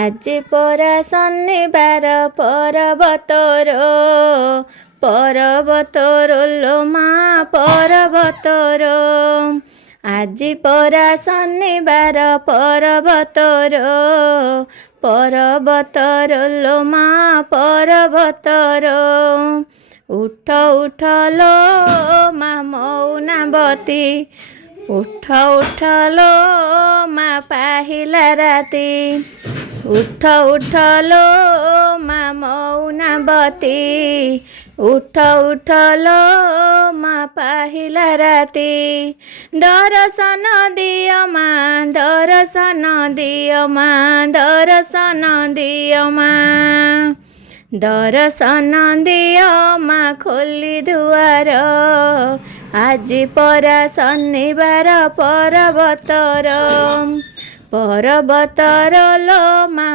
ଆଜି ପରା ଶନିବାର ପର୍ବତର ଲୋ ମା ପର୍ବତର। ଆଜି ପରା ଶନିବାର ପର୍ବତର ଲୋ ମା ପର୍ବତର। ଉଠ ଉଠ ଲୋ ମା ମୌନାବତୀ, ଉଠ ଉଠ ଲୋ ମା ପାହିଲା ରାତି। ଉଠ ଉଠ ଲୋ ମା ମୌନାବତୀ, ଉଠ ଉଠ ଲୋ ମା ପାହିଲା ରାତି। ଦର୍ଶନ ଦିଅ ମା, ଦର୍ଶନ ଦିଅ ମା, ଦର୍ଶନ ଦିଅ ମା। ଦର୍ଶନ ଦିଅ ମା ଖୋଲି ଦୁଆର, ଆଜି ପରା ଶନିବାର ପର୍ବତର। ପର୍ବତର ଲୋ ମା